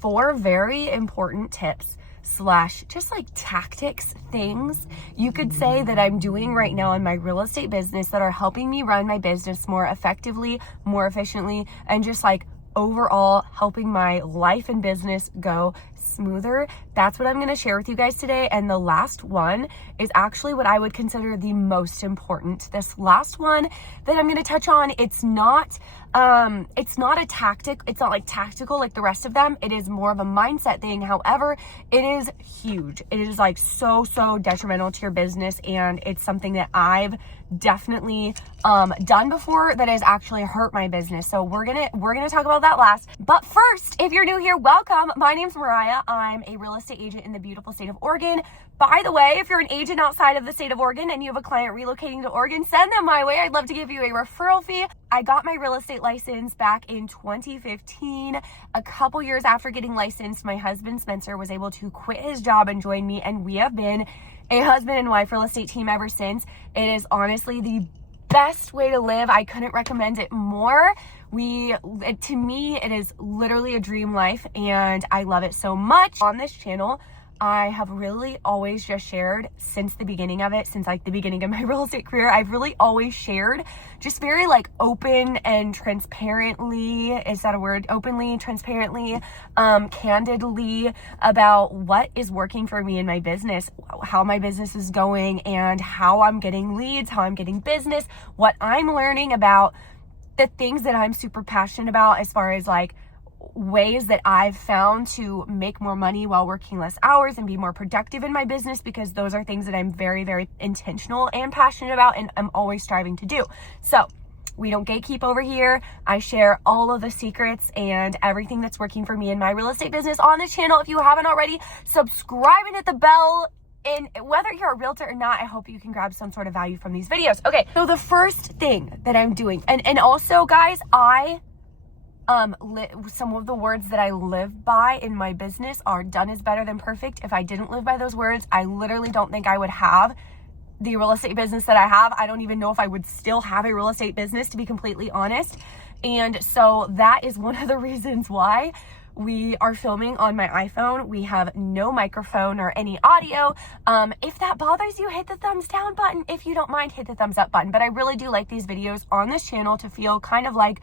4 very important tips slash just like tactics, things you could say that I'm doing right now in my real estate business that are helping me run my business more effectively, more efficiently, and just like overall helping my life and business go smoother. That's what I'm going to share with you guys today. And the last one is actually what I would consider the most important. This last one that I'm going to touch on, it's not a tactic. It's not like tactical like the rest of them. It is more of a mindset thing. However, it is huge. It is like so detrimental to your business. And it's something that I've definitely done before that has actually hurt my business. So we're gonna talk about that last. But first, if you're new here, welcome. My name's Mariah. I'm a real estate agent in the beautiful state of Oregon. By the way, if you're an agent outside of the state of Oregon and you have a client relocating to Oregon, send them my way. I'd love to give you a referral fee. I got my real estate license back in 2015. A couple years after getting licensed, my husband Spencer was able to quit his job and join me, and we have been a husband and wife real estate team ever since. It is honestly the best way to live. I couldn't recommend it more. To me, it is literally a dream life, and I love it so much. On this channel, I have really always just shared since the beginning of it, since like the beginning of my real estate career, I've really always shared just very like open and transparently, is that a word? Openly, transparently, candidly about what is working for me in my business, how my business is going, and how I'm getting leads, how I'm getting business, what I'm learning about the things that I'm super passionate about as far as like ways that I've found to make more money while working less hours and be more productive in my business, because those are things that I'm very intentional and passionate about and I'm always striving to do. So we don't gatekeep over here. I share all of the secrets and everything that's working for me in my real estate business on this channel. If you haven't already, subscribe and hit the bell. And whether you're a realtor or not, I hope you can grab some sort of value from these videos. Okay, so the first thing that I'm doing, and also guys, some of the words that I live by in my business are done is better than perfect. If I didn't live by those words, I literally don't think I would have the real estate business that I have. I don't even know if I would still have a real estate business, to be completely honest. And so that is one of the reasons why we are filming on my iPhone. We have no microphone or any audio. If that bothers you, hit the thumbs down button. If you don't mind, hit the thumbs up button. But I really do like these videos on this channel to feel kind of like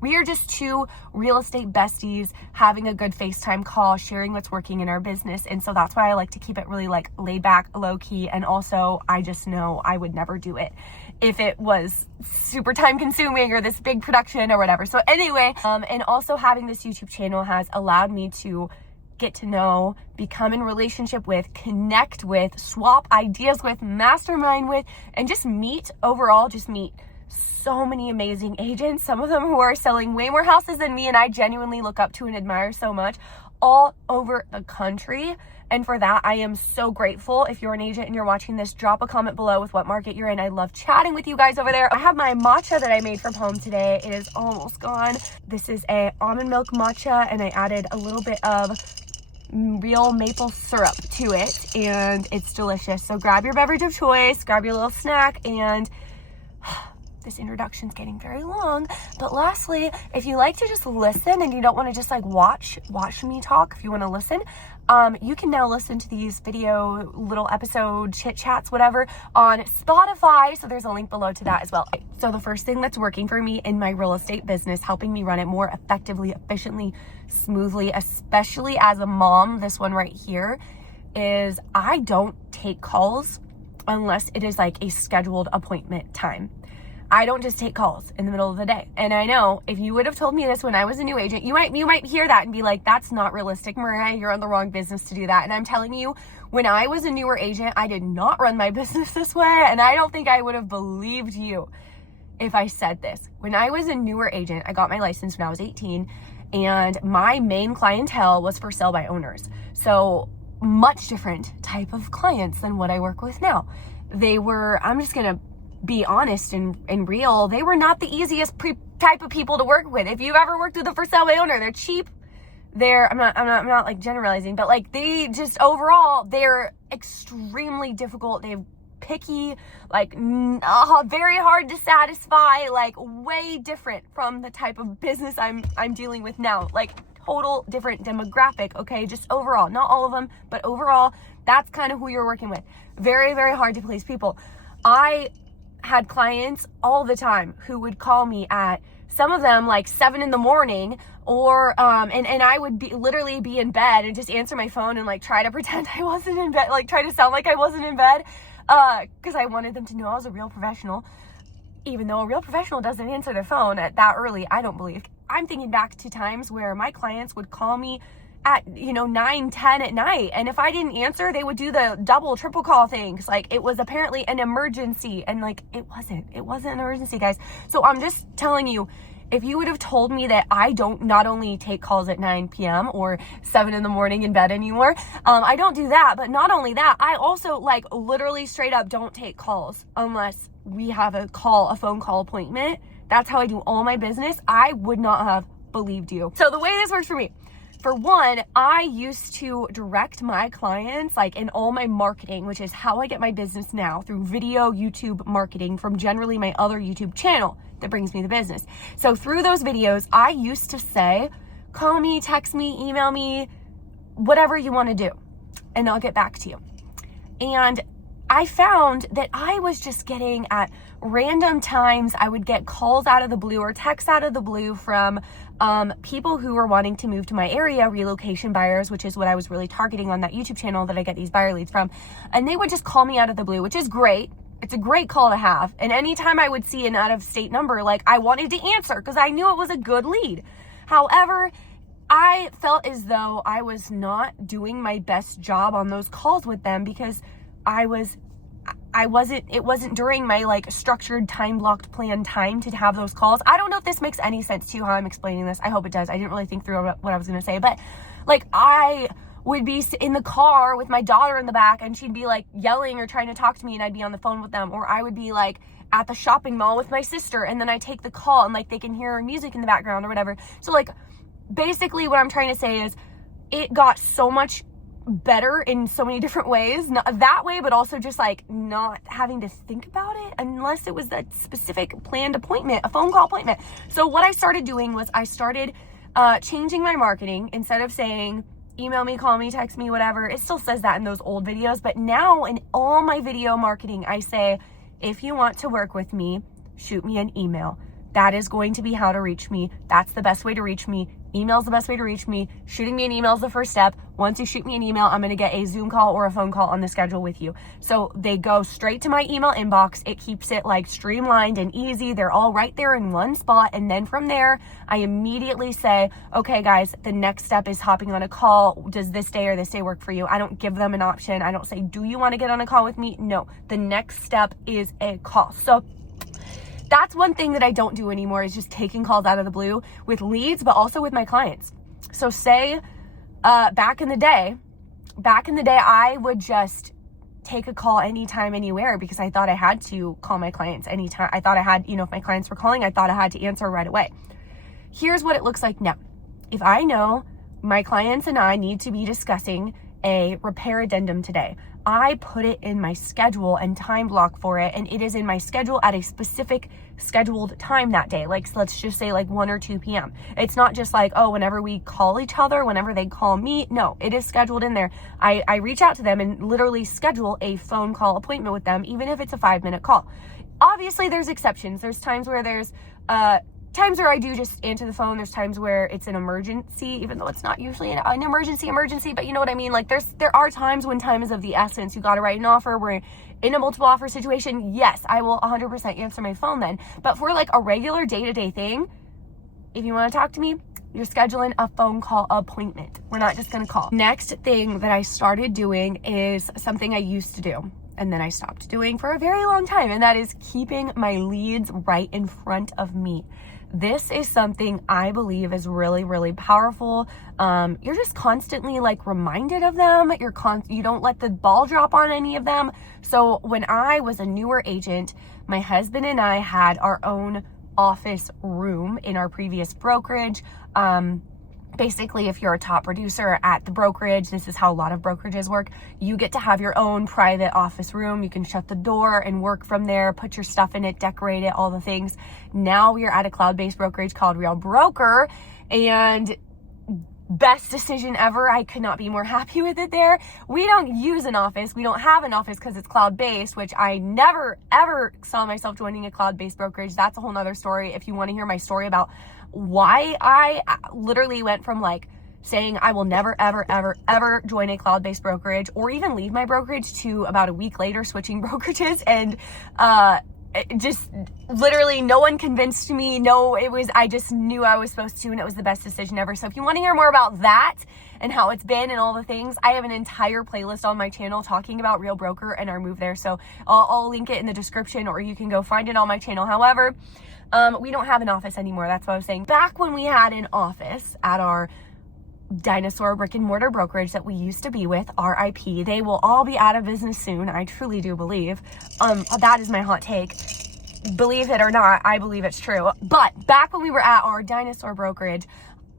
we are just two real estate besties having a good FaceTime call, sharing what's working in our business. And so that's why I like to keep it really like laid back, low key. And also I just know I would never do it if it was super time consuming or this big production or whatever. So anyway, and also having this YouTube channel has allowed me to get to know, become in relationship with, connect with, swap ideas with, mastermind with, and just meet so many amazing agents, some of them who are selling way more houses than me and I genuinely look up to and admire so much, all over the country. And for that, I am so grateful. If you're an agent and you're watching this, drop a comment below with what market you're in. I love chatting with you guys over there. I have my matcha that I made from home today. It is almost gone. This is a almond milk matcha, and I added a little bit of real maple syrup to it, and it's delicious. So grab your beverage of choice, grab your little snack, and this introduction's getting very long. But lastly, if you like to just listen and you don't want to just like watch me talk, if you want to listen, you can now listen to these video little episode chit chats, whatever, on Spotify. So there's a link below to that as well. So the first thing that's working for me in my real estate business, helping me run it more effectively, efficiently, smoothly, especially as a mom, this one right here, is I don't take calls unless it is like a scheduled appointment time. I don't just take calls in the middle of the day. And I know if you would have told me this when I was a new agent, you might hear that and be like, that's not realistic, Mariah, you're on the wrong business to do that. And I'm telling you, when I was a newer agent, I did not run my business this way. And I don't think I would have believed you if I said this. When I was a newer agent, I got my license when I was 18, and my main clientele was for sale by owners. So much different type of clients than what I work with now. They were, I'm just gonna be honest and real, they were not the easiest type of people to work with. If you've ever worked with a for sale by owner, they're cheap. I'm not like generalizing, but like they just overall, they're extremely difficult. They're picky, like very hard to satisfy, like way different from the type of business I'm dealing with now. Like total different demographic, okay? Just overall, not all of them, but overall, that's kind of who you're working with. Very, very hard to please people. I had clients all the time who would call me at, some of them like 7 a.m, or and I would literally be in bed and just answer my phone and like try to pretend I wasn't in bed, like try to sound like I wasn't in bed, because I wanted them to know I was a real professional, even though a real professional doesn't answer their phone at that early, I don't believe. I'm thinking back to times where my clients would call me at 9, 10 at night, and if I didn't answer, they would do the double, triple call things. Like, it was apparently an emergency, and like it wasn't an emergency, guys. So I'm just telling you, if you would have told me that I don't not only take calls at 9 p.m. or 7 a.m. in bed anymore, I don't do that, but not only that, I also like literally straight up don't take calls unless we have a phone call appointment. That's how I do all my business. I would not have believed you. So the way this works for me, for one, I used to direct my clients like in all my marketing, which is how I get my business now, through video YouTube marketing from generally my other YouTube channel that brings me the business. So through those videos, I used to say, call me, text me, email me, whatever you want to do, and I'll get back to you. And I found that I was just getting at random times, I would get calls out of the blue or texts out of the blue from people who were wanting to move to my area, relocation buyers, which is what I was really targeting on that YouTube channel that I get these buyer leads from. And they would just call me out of the blue, which is great. It's a great call to have. And anytime I would see an out of state number, like, I wanted to answer because I knew it was a good lead. However, I felt as though I was not doing my best job on those calls with them because it wasn't during my like structured time blocked plan time to have those calls. I don't know if this makes any sense to you how I'm explaining this. I hope it does. I didn't really think through what I was going to say, but like, I would be in the car with my daughter in the back and she'd be like yelling or trying to talk to me and I'd be on the phone with them, or I would be like at the shopping mall with my sister and then I take the call and like they can hear music in the background or whatever. So like, basically what I'm trying to say is it got so much better in so many different ways, not that way, but also just like not having to think about it unless it was that specific planned appointment, a phone call appointment. So what I started doing was I started changing my marketing. Instead of saying email me, call me, text me, whatever, it still says that in those old videos, but now in all my video marketing, I say, if you want to work with me, shoot me an email. That is going to be how to reach me. That's the best way to reach me. Email's the best way to reach me. Shooting me an email is the first step. Once you shoot me an email, I'm going to get a Zoom call or a phone call on the schedule with you. So they go straight to my email inbox. It keeps it like streamlined and easy. They're all right there in one spot. And then from there, I immediately say, okay, guys, the next step is hopping on a call. Does this day or this day work for you? I don't give them an option. I don't say, do you want to get on a call with me? No, the next step is a call. So that's one thing that I don't do anymore, is just taking calls out of the blue with leads, but also with my clients. So say back in the day, I would just take a call anytime, anywhere, because I thought I had to call my clients anytime. I thought I had, if my clients were calling, I thought I had to answer right away. Here's what it looks like now. If I know my clients and I need to be discussing a repair addendum today, I put it in my schedule and time block for it, and it is in my schedule at a specific scheduled time that day. Like, so let's just say like 1 or 2 p.m. It's not just like, oh, whenever we call each other, whenever they call me. No, it is scheduled in there. I reach out to them and literally schedule a phone call appointment with them, even if it's a 5-minute call. Obviously, there's exceptions. There's times where times where I do just answer the phone. There's times where it's an emergency, even though it's not usually an emergency, but you know what I mean? Like, there are times when time is of the essence. You got to write an offer. We're in a multiple offer situation. Yes, I will 100% answer my phone then. But for like a regular day-to-day thing, if you want to talk to me, you're scheduling a phone call appointment. We're not just going to call. Next thing that I started doing is something I used to do and then I stopped doing for a very long time, and that is keeping my leads right in front of me. This is something I believe is really, really powerful. You're just constantly like reminded of them. You don't let the ball drop on any of them. So when I was a newer agent, my husband and I had our own office room in our previous brokerage. Basically, if you're a top producer at the brokerage, this is how a lot of brokerages work. You get to have your own private office room. You can shut the door and work from there, put your stuff in it, decorate it, all the things. Now we are at a cloud-based brokerage called Realtor, and best decision ever. I could not be more happy with it there. We don't use an office. We don't have an office because it's cloud-based, which I never, ever saw myself joining a cloud-based brokerage. That's a whole nother story. If you want to hear my story about why I literally went from like saying I will never, ever, ever, ever join a cloud-based brokerage or even leave my brokerage to about a week later switching brokerages, and just literally no one convinced me. I just knew I was supposed to, and it was the best decision ever. So if you want to hear more about that and how it's been and all the things, I have an entire playlist on my channel talking about Real Broker and our move there. So I'll link it in the description, or you can go find it on my channel. However, we don't have an office anymore. That's what I was saying. Back when we had an office at our dinosaur brick and mortar brokerage that we used to be with, RIP, they will all be out of business soon. I truly do believe. That is my hot take. Believe it or not, I believe it's true. But back when we were at our dinosaur brokerage,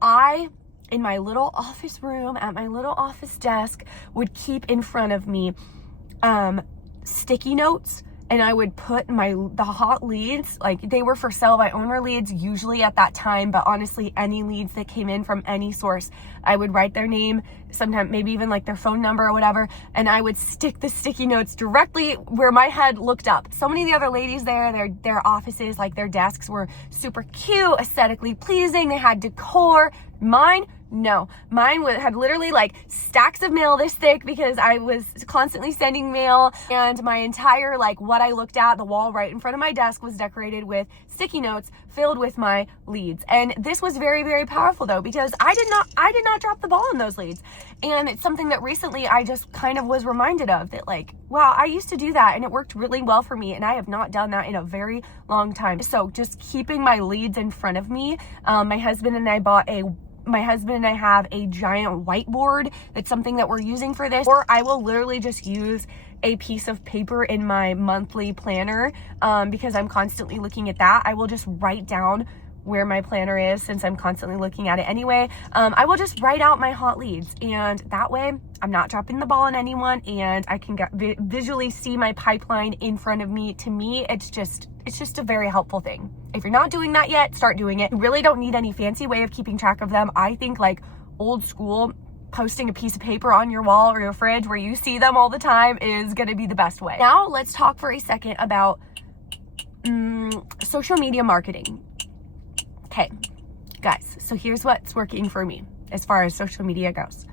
in my little office room, at my little office desk, would keep in front of me sticky notes, and I would put the hot leads, like they were for sale by owner leads usually at that time, but honestly any leads that came in from any source, I would write their name, sometimes maybe even like their phone number or whatever, and I would stick the sticky notes directly where my head looked up. So many of the other ladies there, their offices, like their desks were super cute, aesthetically pleasing, they had decor. Mine had literally like stacks of mail this thick because I was constantly sending mail, and my entire, like what I looked at, the wall right in front of my desk was decorated with sticky notes filled with my leads. And this was very, very powerful though, because I did not drop the ball on those leads. And it's something that recently I just kind of was reminded of, that like, wow, I used to do that and it worked really well for me, and I have not done that in a very long time. So just keeping my leads in front of me. My husband and I have a giant whiteboard. That's something that we're using for this. Or I will literally just use a piece of paper in my monthly planner, because I'm constantly looking at that. I will just write down where my planner is, since I'm constantly looking at it anyway. I will just write out my hot leads, and that way I'm not dropping the ball on anyone, and I can visually see my pipeline in front of me. To me, it's just a very helpful thing. If you're not doing that yet, start doing it. You really don't need any fancy way of keeping track of them. I think like old school, posting a piece of paper on your wall or your fridge where you see them all the time is going to be the best way. Now let's talk for a second about social media marketing. Okay, guys, so here's what's working for me as far as social media goes.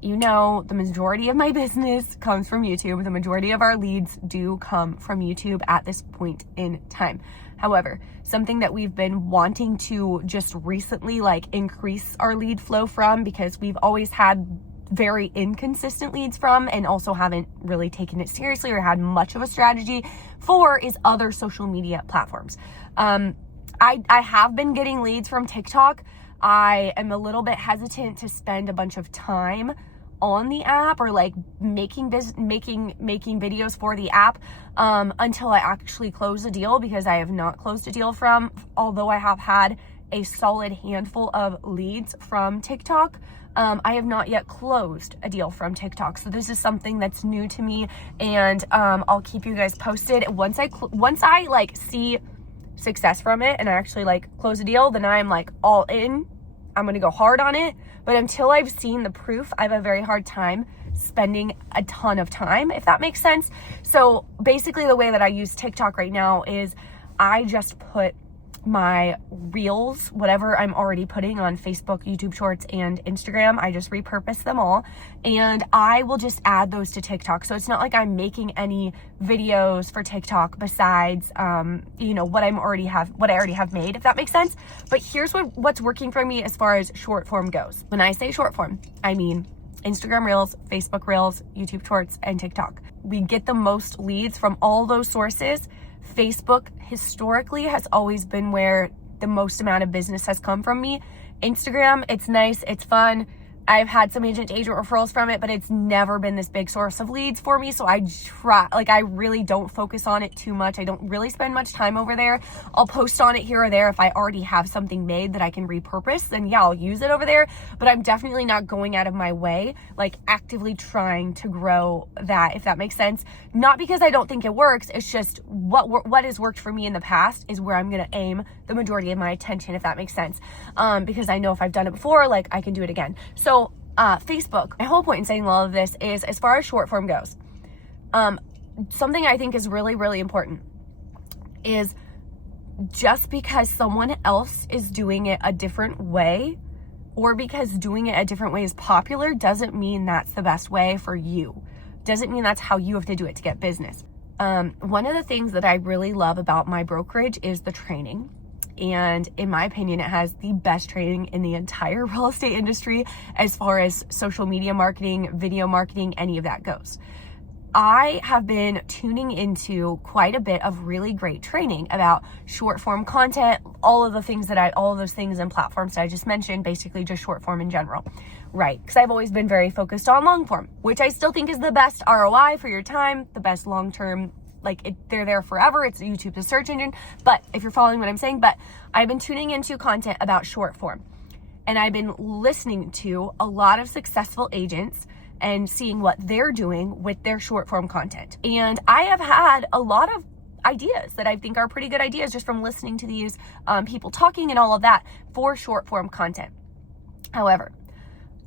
You know, the majority of my business comes from YouTube. The majority of our leads do come from YouTube at this point in time. However, something that we've been wanting to just recently like increase our lead flow from, because we've always had very inconsistent leads from, and also haven't really taken it seriously or had much of a strategy for, is other social media platforms. I have been getting leads from TikTok. I am a little bit hesitant to spend a bunch of time on the app or like making videos for the app until I actually close a deal, because I have not closed a deal from, although I have had a solid handful of leads from TikTok. I have not yet closed a deal from TikTok. So this is something that's new to me, and I'll keep you guys posted. Once I like see success from it and I actually like close a deal, then I'm like all in. I'm gonna go hard on it. But until I've seen the proof, I have a very hard time spending a ton of time, if that makes sense. So basically the way that I use TikTok right now is I just put my reels, whatever I'm already putting on Facebook, YouTube Shorts, and Instagram, I just repurpose them all, and I will just add those to TikTok. So it's not like I'm making any videos for TikTok besides, what I already have made, if that makes sense. But here's what's working for me as far as short form goes. When I say short form, I mean Instagram Reels, Facebook Reels, YouTube Shorts, and TikTok. We get the most leads from all those sources. Facebook historically has always been where the most amount of business has come from me. Instagram, it's nice, it's fun. I've had some agent-to-agent referrals from it, but it's never been this big source of leads for me. So I really don't focus on it too much. I don't really spend much time over there. I'll post on it here or there if I already have something made that I can repurpose, then yeah, I'll use it over there. But I'm definitely not going out of my way, like actively trying to grow that, if that makes sense. Not because I don't think it works. It's just what has worked for me in the past is where I'm going to aim the majority of my attention, if that makes sense. Because I know if I've done it before, like I can do it again. So Facebook, my whole point in saying all of this is, as far as short form goes, something I think is really, really important is, just because someone else is doing it a different way, or because doing it a different way is popular, doesn't mean that's the best way for you. Doesn't mean that's how you have to do it to get business. One of the things that I really love about my brokerage is the training. And in my opinion, it has the best training in the entire real estate industry as far as social media marketing, video marketing, any of that goes. I have been tuning into quite a bit of really great training about short form content, all of those things and platforms that I just mentioned, basically just short form in general, right? Because I've always been very focused on long form, which I still think is the best ROI for your time, the best long-term, they're there forever. It's YouTube, the search engine. But if you're following what I'm saying, but I've been tuning into content about short form, and I've been listening to a lot of successful agents and seeing what they're doing with their short form content. And I have had a lot of ideas that I think are pretty good ideas just from listening to these people talking and all of that for short form content. However,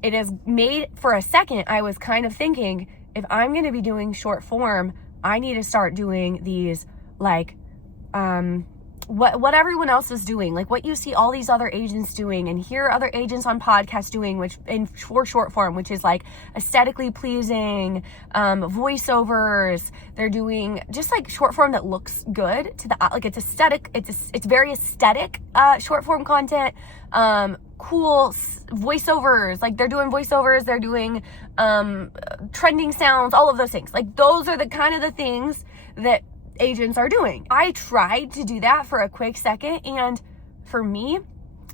it has made, for a second, I was kind of thinking, if I'm going to be doing short form, I need to start doing these what everyone else is doing, like what you see all these other agents doing and hear other agents on podcasts doing, which for short form, which is like aesthetically pleasing, voiceovers. They're doing just like short form that looks good to the, like it's aesthetic. It's very aesthetic, short form content, cool voiceovers. Like they're doing voiceovers, they're doing, trending sounds, all of those things. Like those are the kind of the things that agents are doing. I tried to do that for a quick second, and for me,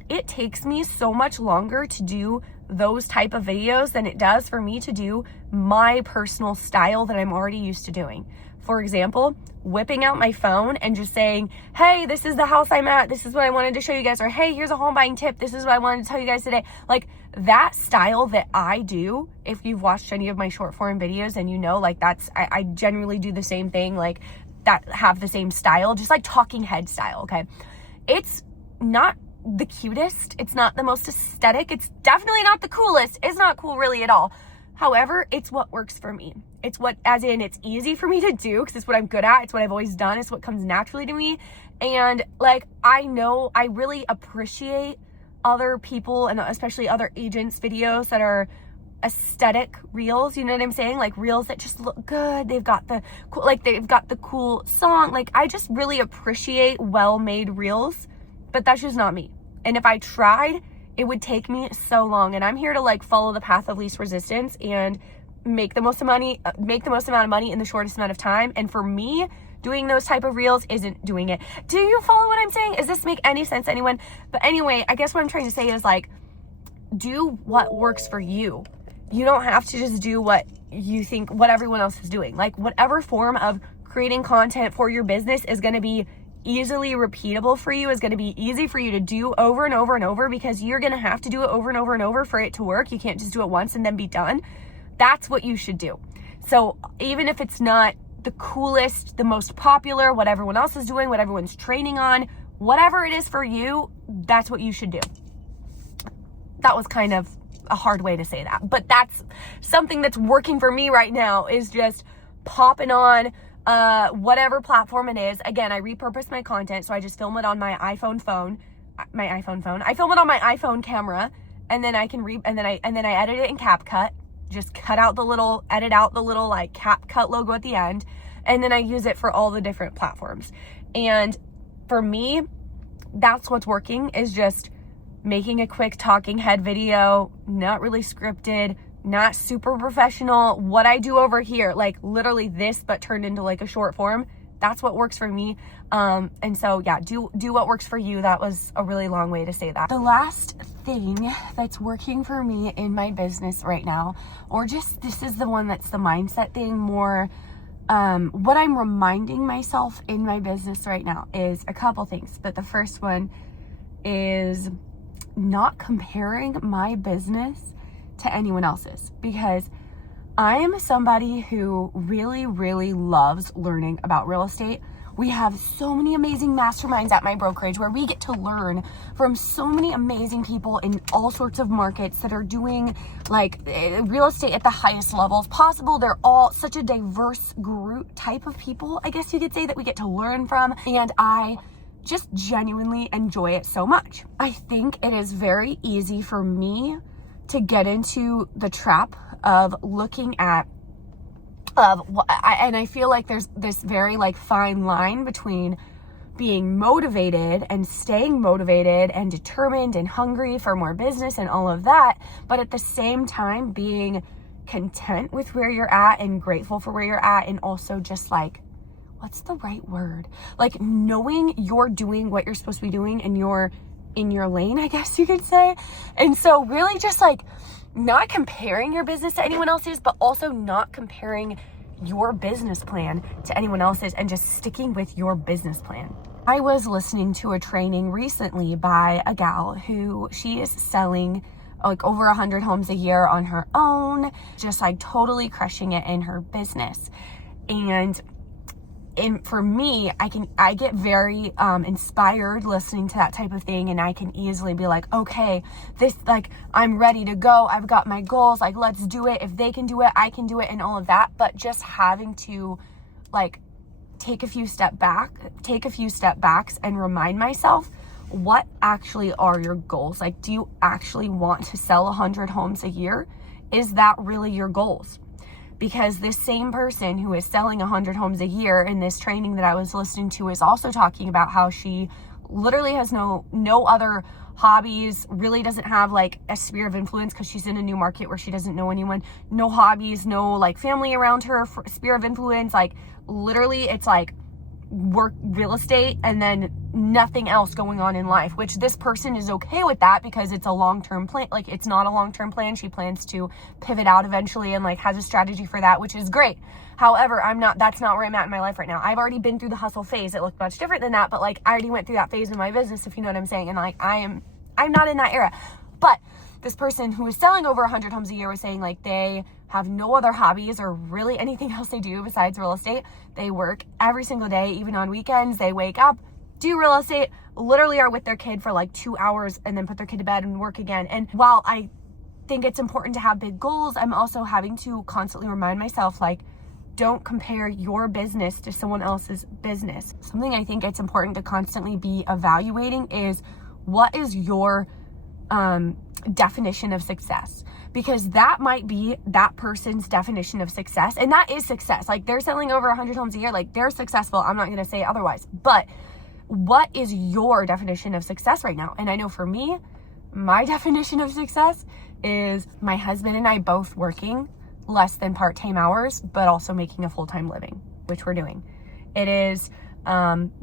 it takes me so much longer to do those type of videos than it does for me to do my personal style that I'm already used to doing. For example, whipping out my phone and just saying, hey, this is the house I'm at, this is what I wanted to show you guys, or hey, here's a home buying tip, this is what I wanted to tell you guys today. Like that style that I do, if you've watched any of my short form videos and you know, like I generally do the same thing, like that have the same style, just like talking head style, okay? It's not the cutest, it's not the most aesthetic, it's definitely not the coolest, it's not cool really at all. However, it's what works for me. It's what, as in it's easy for me to do because it's what I'm good at, it's what I've always done, it's what comes naturally to me. And like, I know I really appreciate other people and especially other agents' videos that are aesthetic reels, you know what I'm saying? Like reels that just look good. They've got the cool song. Like I just really appreciate well-made reels, but that's just not me. And if I tried, it would take me so long. And I'm here to like follow the path of least resistance and make the most amount of money in the shortest amount of time. And for me, doing those type of reels isn't doing it. Do you follow what I'm saying? Does this make any sense to anyone? But anyway, I guess what I'm trying to say is like, do what works for you. You don't have to just do what you think, what everyone else is doing. Like whatever form of creating content for your business is going to be easily repeatable for you, is going to be easy for you to do over and over and over, because you're going to have to do it over and over and over for it to work. You can't just do it once and then be done. That's what you should do. So even if it's not the coolest, the most popular, what everyone else is doing, what everyone's training on, whatever it is for you, that's what you should do. That was kind of a hard way to say that, but that's something that's working for me right now, is just popping on whatever platform it is. Again, I repurpose my content, so I just film it on my iPhone phone. I film it on my iPhone camera, and then I can and then I edit it in CapCut. Just edit out the little like CapCut logo at the end, and then I use it for all the different platforms. And for me, that's what's working, is just making a quick talking head video, not really scripted, not super professional. What I do over here, like literally this, but turned into like a short form, that's what works for me. And so yeah, do what works for you. That was a really long way to say that. The last thing that's working for me in my business right now, or just this is the one that's the mindset thing more, what I'm reminding myself in my business right now is a couple things. But the first one is not comparing my business to anyone else's, because I am somebody who really, really loves learning about real estate. We have so many amazing masterminds at my brokerage where we get to learn from so many amazing people in all sorts of markets that are doing like real estate at the highest levels possible. They're all such a diverse group type of people, I guess you could say, that we get to learn from. And I just genuinely enjoy it so much. I think it is very easy for me to get into the trap of looking at and I feel like there's this very like fine line between being motivated and staying motivated and determined and hungry for more business and all of that, but at the same time being content with where you're at and grateful for where you're at, and also just like, what's the right word? Like knowing you're doing what you're supposed to be doing and you're in your lane, I guess you could say. And so really just like not comparing your business to anyone else's, but also not comparing your business plan to anyone else's, and just sticking with your business plan. I was listening to a training recently by a gal who she is selling like over 100 homes a year on her own, just like totally crushing it in her business. And for me, I get very inspired listening to that type of thing, and I can easily be like, okay, this, like, I'm ready to go. I've got my goals. Like, let's do it. If they can do it, I can do it, and all of that. But just having to like take a few steps backs and remind myself, what actually are your goals? Like, do you actually want to sell 100 homes a year? Is that really your goals? Because this same person who is selling 100 homes a year in this training that I was listening to is also talking about how she literally has no other hobbies, really doesn't have like a sphere of influence because she's in a new market where she doesn't know anyone, no hobbies, no like family around her, sphere of influence. Like literally it's like work, real estate, and then nothing else going on in life, which this person is okay with that because it's a long-term plan. Like it's not a long-term plan. She plans to pivot out eventually and like has a strategy for that, which is great. However, that's not where I'm at in my life right now. I've already been through the hustle phase. It looked much different than that, but like I already went through that phase in my business, if you know what I'm saying. And like I'm not in that era. But this person who is selling over 100 homes a year was saying like they have no other hobbies or really anything else they do besides real estate. They work every single day, even on weekends. They wake up, do real estate, literally are with their kid for like 2 hours and then put their kid to bed and work again. And while I think it's important to have big goals, I'm also having to constantly remind myself, like, don't compare your business to someone else's business. Something I think it's important to constantly be evaluating is, what is your definition of success? Because that might be that person's definition of success, and that is success. Like they're selling over 100 homes a year, like they're successful. I'm not going to say otherwise, but what is your definition of success right now? And I know for me, my definition of success is my husband and I both working less than part-time hours, but also making a full-time living, which we're doing. It is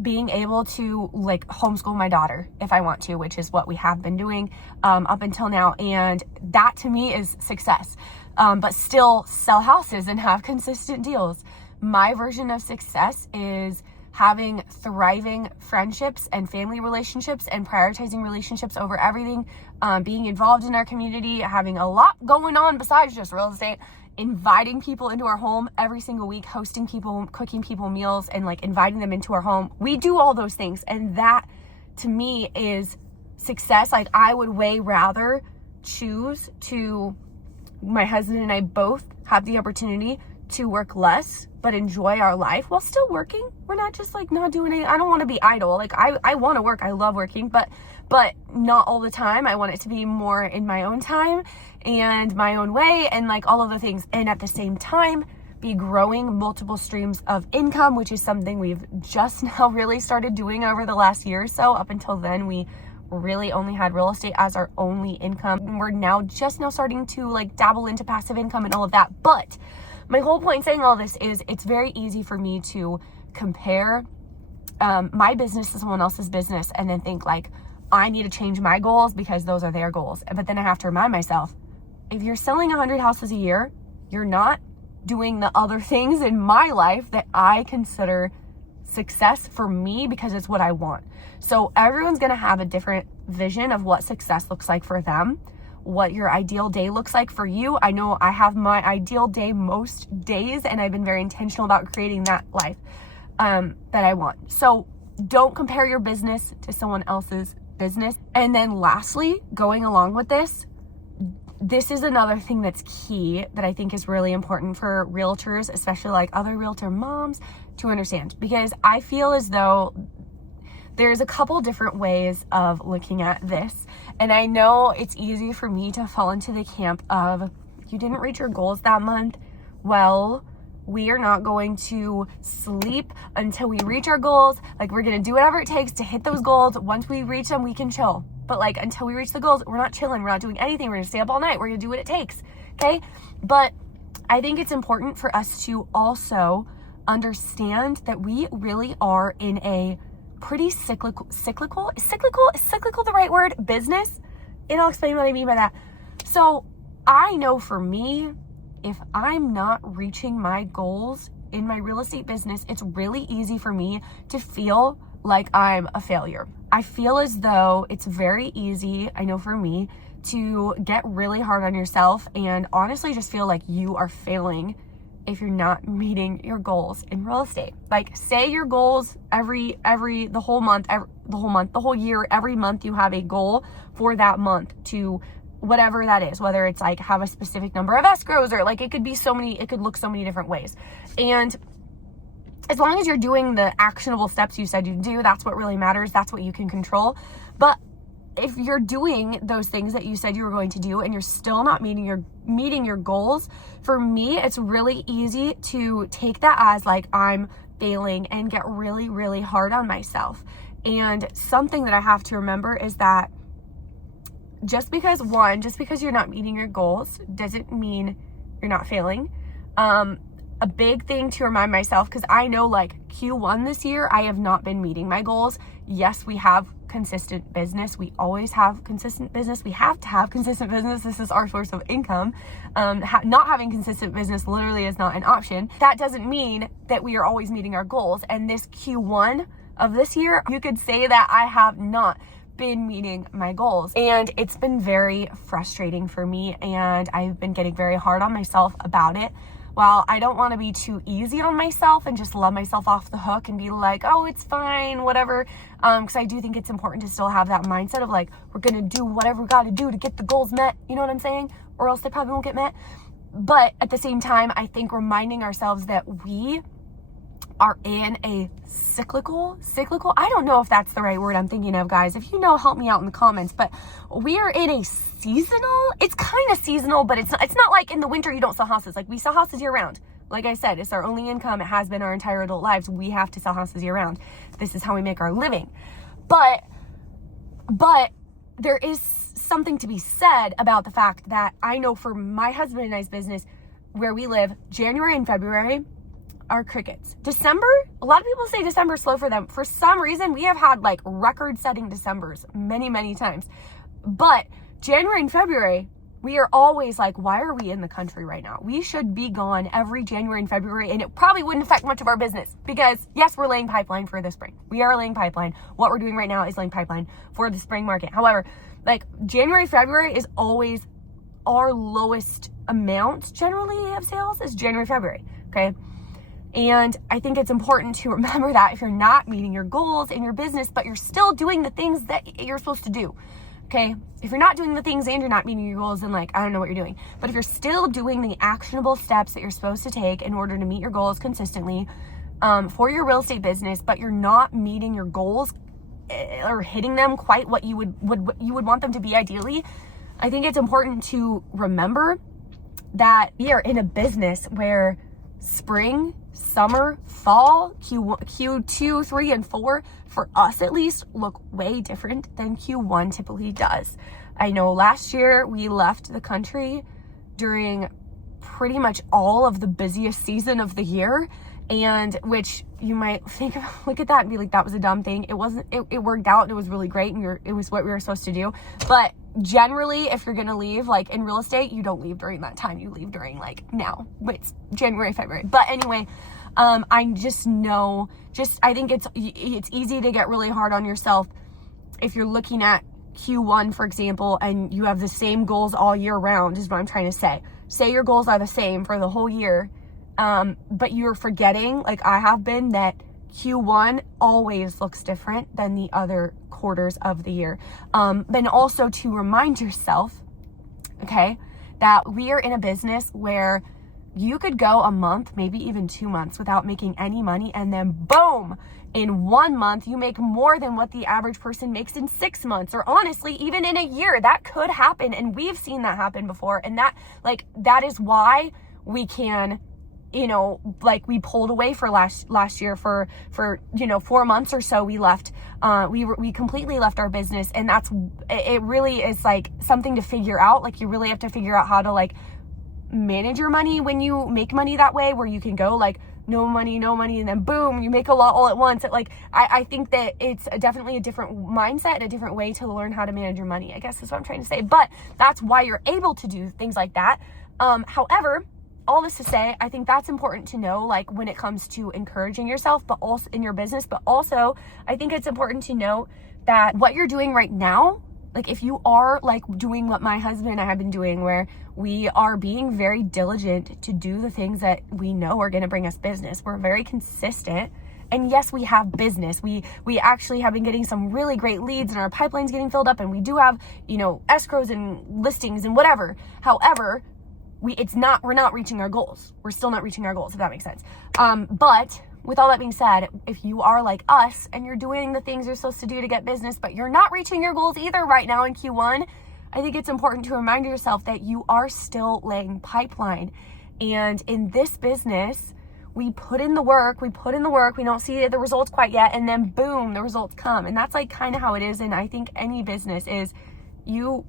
being able to like homeschool my daughter if I want to, which is what we have been doing up until now. And that to me is success, but still sell houses and have consistent deals. My version of success is having thriving friendships and family relationships and prioritizing relationships over everything, being involved in our community, having a lot going on besides just real estate, inviting people into our home every single week, hosting people, cooking people meals, and like inviting them into our home. We do all those things, and that to me is success. Like I would way rather choose to, my husband and I both have the opportunity to work less but enjoy our life while still working. We're not just like not doing anything. I don't want to be idle. Like I want to work. I love working, but not all the time. I want it to be more in my own time and my own way and like all of the things. And at the same time, be growing multiple streams of income, which is something we've just now really started doing over the last year or so. Up until then, we really only had real estate as our only income. We're now starting to like dabble into passive income and all of that. But my whole point in saying all this is it's very easy for me to compare my business to someone else's business and then think like, I need to change my goals because those are their goals. But then I have to remind myself, if you're selling 100 houses a year, you're not doing the other things in my life that I consider success for me because it's what I want. So everyone's going to have a different vision of what success looks like for them, what your ideal day looks like for you. I know I have my ideal day most days, and I've been very intentional about creating that life. that I want. So don't compare your business to someone else's business. And then lastly, going along with this is another thing that's key that I think is really important for realtors, especially like other realtor moms, to understand, because I feel as though there's a couple different ways of looking at this. And I know it's easy for me to fall into the camp of, you didn't reach your goals that month. Well, we are not going to sleep until we reach our goals. Like, we're going to do whatever it takes to hit those goals. Once we reach them, we can chill. But like, until we reach the goals, we're not chilling. We're not doing anything. We're going to stay up all night. We're going to do what it takes. Okay. But I think it's important for us to also understand that we really are in a pretty cyclical, is cyclical the right word? Business? And I'll explain what I mean by that. So I know for me, if I'm not reaching my goals in my real estate business, it's really easy for me to feel like I'm a failure. I feel as though it's very easy, I know for me, to get really hard on yourself and honestly just feel like you are failing if you're not meeting your goals in real estate. Like, say your goals the whole year, every month you have a goal for that month to whatever that is, whether it's like have a specific number of escrows or like it could look so many different ways. And as long as you're doing the actionable steps you said you'd do, that's what really matters. That's what you can control. But if you're doing those things that you said you were going to do and you're still not meeting your goals, for me, it's really easy to take that as like I'm failing and get really, really hard on myself. And something that I have to remember is that just because you're not meeting your goals doesn't mean you're not failing. A big thing to remind myself, because I know like Q1 this year, I have not been meeting my goals. Yes, we have consistent business. We always have consistent business. We have to have consistent business. This is our source of income. Not having consistent business literally is not an option. That doesn't mean that we are always meeting our goals. And this Q1 of this year, you could say that I have not been meeting my goals, and it's been very frustrating for me, and I've been getting very hard on myself about it. While I don't want to be too easy on myself and just let myself off the hook and be like, oh, it's fine, whatever, because I do think it's important to still have that mindset of like, we're gonna do whatever we gotta do to get the goals met, you know what I'm saying, or else they probably won't get met. But at the same time, I think reminding ourselves that we are in a cyclical, I don't know if that's the right word I'm thinking of, guys. If you know, help me out in the comments. But we are in a seasonal, it's kind of seasonal, but it's not like in the winter you don't sell houses. Like, we sell houses year round. Like I said, it's our only income. It has been our entire adult lives. We have to sell houses year round. This is how we make our living. But there is something to be said about the fact that I know for my husband and I's business, where we live, January and February are crickets. December, a lot of people say December's slow for them. For some reason, we have had like record-setting Decembers many, many times. But January and February, we are always like, why are we in the country right now? We should be gone every January and February, and it probably wouldn't affect much of our business because, yes, we're laying pipeline for the spring. We are laying pipeline. What we're doing right now is laying pipeline for the spring market. However, like January, February is always our lowest amount generally of sales is January, February, okay? And I think it's important to remember that if you're not meeting your goals in your business, but you're still doing the things that you're supposed to do, okay? If you're not doing the things and you're not meeting your goals, then like, I don't know what you're doing. But if you're still doing the actionable steps that you're supposed to take in order to meet your goals consistently for your real estate business, but you're not meeting your goals or hitting them quite what you would want them to be ideally, I think it's important to remember that we are in a business where spring, summer, fall, Q2, 3, and 4, for us at least, look way different than Q1 typically does. I know last year we left the country during pretty much all of the busiest season of the year, and which you might think, look at that and be like, that was a dumb thing. It wasn't, it worked out and it was really great and it was what we were supposed to do. But generally, if you're gonna leave, like in real estate, you don't leave during that time. You leave during like now, it's January, February. But anyway, I just know, I think it's easy to get really hard on yourself if you're looking at Q1, for example, and you have the same goals all year round, is what I'm trying to say. Say your goals are the same for the whole year, but you're forgetting, like I have been, that Q1 always looks different than the other quarters of the year. Then also to remind yourself, okay, that we are in a business where you could go a month, maybe even 2 months without making any money, and then boom, in 1 month, you make more than what the average person makes in 6 months, or honestly, even in a year. That could happen, and we've seen that happen before. And that is why we can, we pulled away for last year for 4 months or so. We left, we completely left our business, and it really is like something to figure out. Like, you really have to figure out how to like manage your money when you make money that way, where you can go like no money, and then boom, you make a lot all at once. I think that it's definitely a different mindset and a different way to learn how to manage your money, I guess is what I'm trying to say. But that's why you're able to do things like that. However, all this to say, I think that's important to know, like when it comes to encouraging yourself, but also in your business. But also, I think it's important to know that what you're doing right now, like if you are like doing what my husband and I have been doing, where we are being very diligent to do the things that we know are going to bring us business. We're very consistent. And yes, we have business. We actually have been getting some really great leads, and our pipeline's getting filled up, and we do have, escrows and listings and whatever. However, we're not reaching our goals. We're still not reaching our goals, if that makes sense. But with all that being said, if you are like us and you're doing the things you're supposed to do to get business, but you're not reaching your goals either right now in Q1, I think it's important to remind yourself that you are still laying pipeline. And in this business, we put in the work, we don't see the results quite yet, and then boom, the results come. And that's like kind of how it is. And I think any business is, you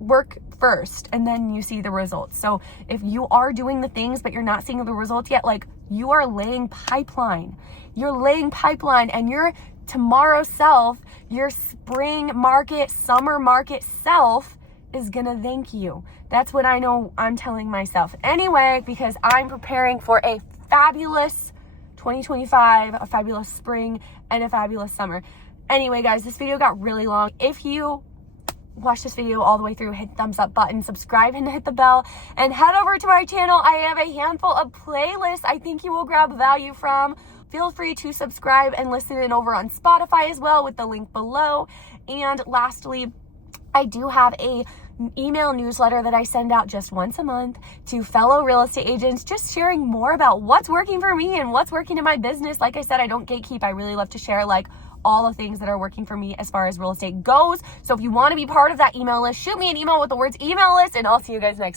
work first and then you see the results. So if you are doing the things but you're not seeing the results yet, like, you are laying pipeline. You're laying pipeline, and your tomorrow self, your spring market, summer market self is gonna thank you. That's what I know I'm telling myself anyway, because I'm preparing for a fabulous 2025, a fabulous spring, and a fabulous summer. Anyway, guys, this video got really long. If you watch this video all the way through, hit the thumbs up button, subscribe, and hit the bell, and head over to my channel. I have a handful of playlists I think you will grab value from. Feel free to subscribe and listen in over on Spotify as well, with the link below. And lastly, I do have a email newsletter that I send out just once a month to fellow real estate agents, just sharing more about what's working for me and what's working in my business. Like I said, I don't gatekeep. I really love to share like all the things that are working for me as far as real estate goes. So if you want to be part of that email list, shoot me an email with the words email list, and I'll see you guys next week.